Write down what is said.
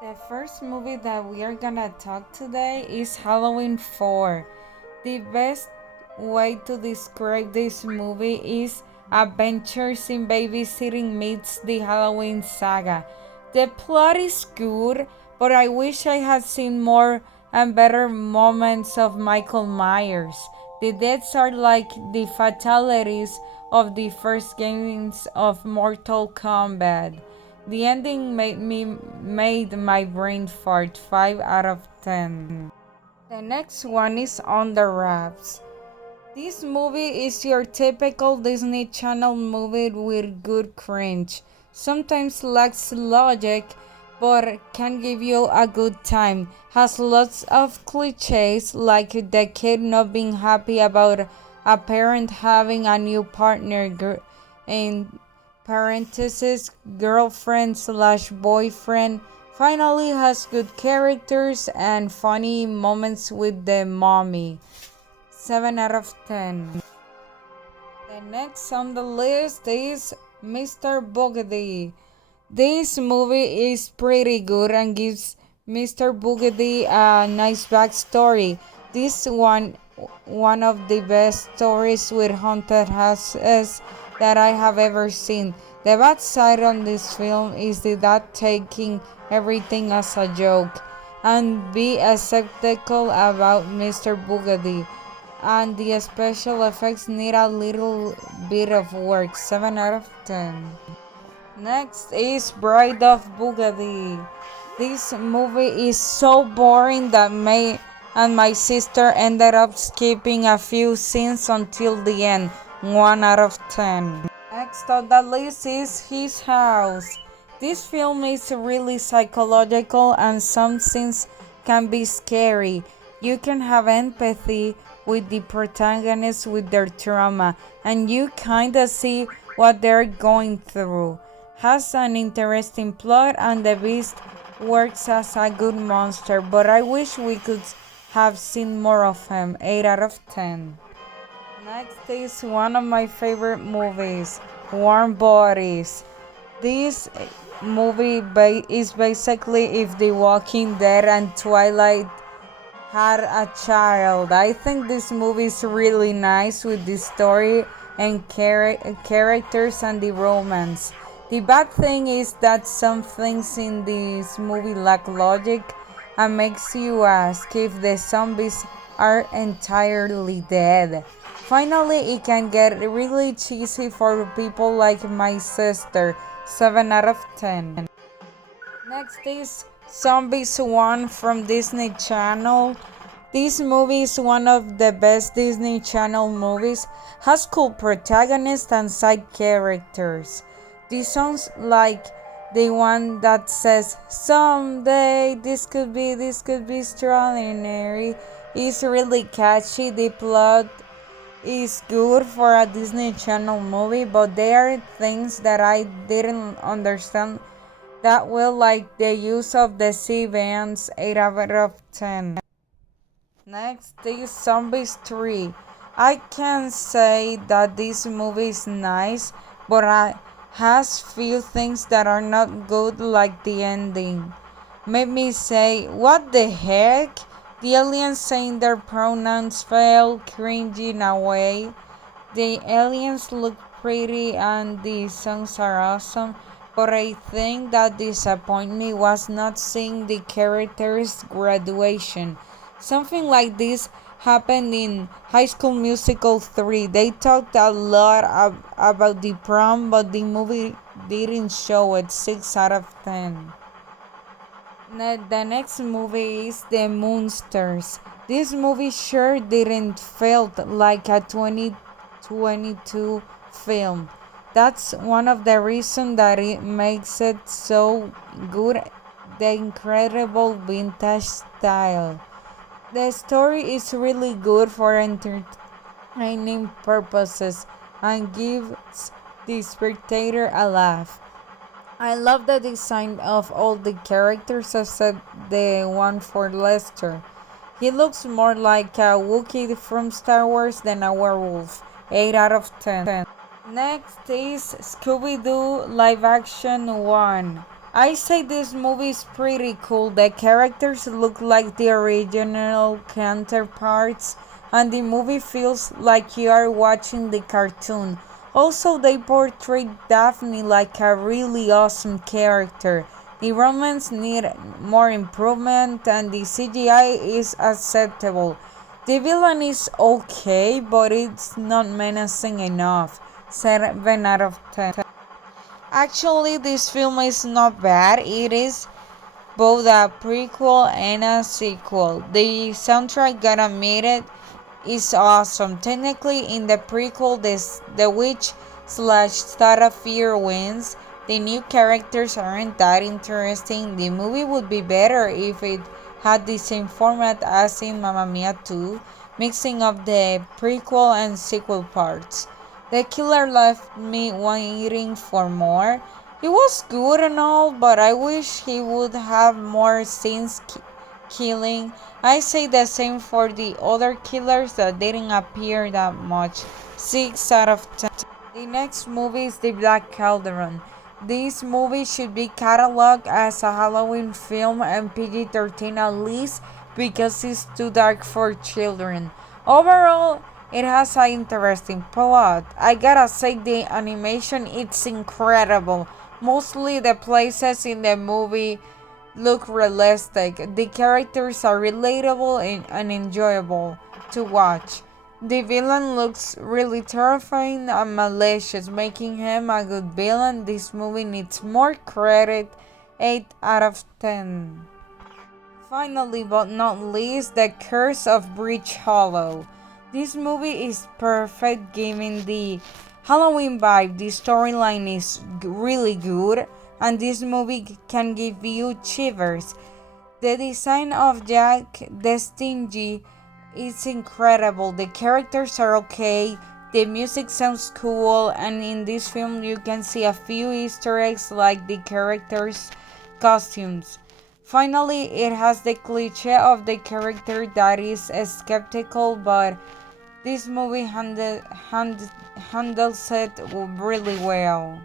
The first movie that we are gonna talk today is Halloween 4. The best way to describe this movie is adventures in babysitting meets the Halloween saga. The plot is good, but I wish I had seen more and better moments of Michael Myers. The deaths are like the fatalities of the first games of Mortal Kombat. The ending made my brain fart 5 out of 10. The next one is On the Wraps. This movie is your typical Disney Channel movie with good cringe. Sometimes lacks logic, but can give you a good time. Has lots of cliches like the kid not being happy about a parent having a new partner in parenthesis girlfriend slash boyfriend. Finally has good characters and funny moments with the mommy. 7 out of 10. The next on the list is Mr. Bugatti. This movie is pretty good and gives Mr. Bugatti a nice backstory. This one of the best stories with haunted houses that I have ever seen. The bad side on this film is the dad taking everything as a joke and be skeptical about Mr. Bugatti, and the special effects need a little bit of work. 7 out of 10. Next is Bride of Bugatti. This movie is so boring that my sister ended up skipping a few scenes until the end. 1 out of 10. Next on the list is His House. This film is really psychological and some scenes can be scary. You can have empathy with the protagonists with their trauma and you kinda see what they're going through. Has an interesting plot and the beast works as a good monster, but I wish we could have seen more of him. 8 out of 10. Next is one of my favorite movies, Warm Bodies. This movie is basically if The Walking Dead and Twilight had a child. I think this movie is really nice with the story and characters and the romance. The bad thing is that some things in this movie lack logic and makes you ask if the zombies are entirely dead. Finally, it can get really cheesy for people like my sister. 7 out of 10. Next is Zombies 1 from Disney Channel. This movie is one of the best Disney Channel movies. Has cool protagonists and side characters. The songs like the one that says someday this could be extraordinary is really catchy. The plot is good for a Disney Channel movie, but there are things that I didn't understand that well, like the use of the C bands. 8 out of 10. Next is Zombies 3. I can say that this movie is nice, but has few things that are not good, like the ending. Made me say, what the heck? The aliens saying their pronouns fail, cringy in a way. The aliens look pretty and the songs are awesome, but I think that disappointed me was not seeing the characters' graduation. Something like this happened in High School Musical 3. They talked a lot about the prom, but the movie didn't show it. 6 out of 10. The next movie is The Monsters. This movie sure didn't feel like a 2022 film. That's one of the reasons that it makes it so good, the incredible vintage style. The story is really good for entertaining purposes and gives the spectator a laugh. I love the design of all the characters except the one for Lester. He looks more like a Wookiee from Star Wars than a werewolf. 8 out of 10. Next is Scooby-Doo Live Action 1. I say this movie is pretty cool. The characters look like the original counterparts, and the movie feels like you are watching the cartoon. Also, they portray Daphne like a really awesome character. The romance need more improvement, and the CGI is acceptable. The villain is okay, but it's not menacing enough. 7 out of 10. Actually, this film is not bad. It is both a prequel and a sequel. The soundtrack got admitted is awesome. Technically, in the prequel, the witch slash Stara Fear wins. The new characters aren't that interesting. The movie would be better if it had the same format as in Mamma Mia 2, mixing up the prequel and sequel parts. The killer left me waiting for more. It was good and all, but I wish he would have more scenes killing. I say the same for the other killers that didn't appear that much. 6 out of 10. The next movie is The Black Cauldron. This movie should be cataloged as a Halloween film and PG-13 at least because it's too dark for children. Overall, it has an interesting plot. I gotta say the animation it's incredible. Mostly the places in the movie look realistic. The characters are relatable and enjoyable to watch. The villain looks really terrifying and malicious, making him a good villain. This movie needs more credit. 8 out of 10. Finally, but not least, The Curse of Bridge Hollow. This movie is perfect given the Halloween vibe. The storyline is really good, and this movie can give you shivers. The design of Jack the Stingy is incredible. The characters are okay. The music sounds cool, and in this film you can see a few Easter eggs like the characters' costumes. Finally, it has the cliche of the character that is skeptical, but this movie handles it really well.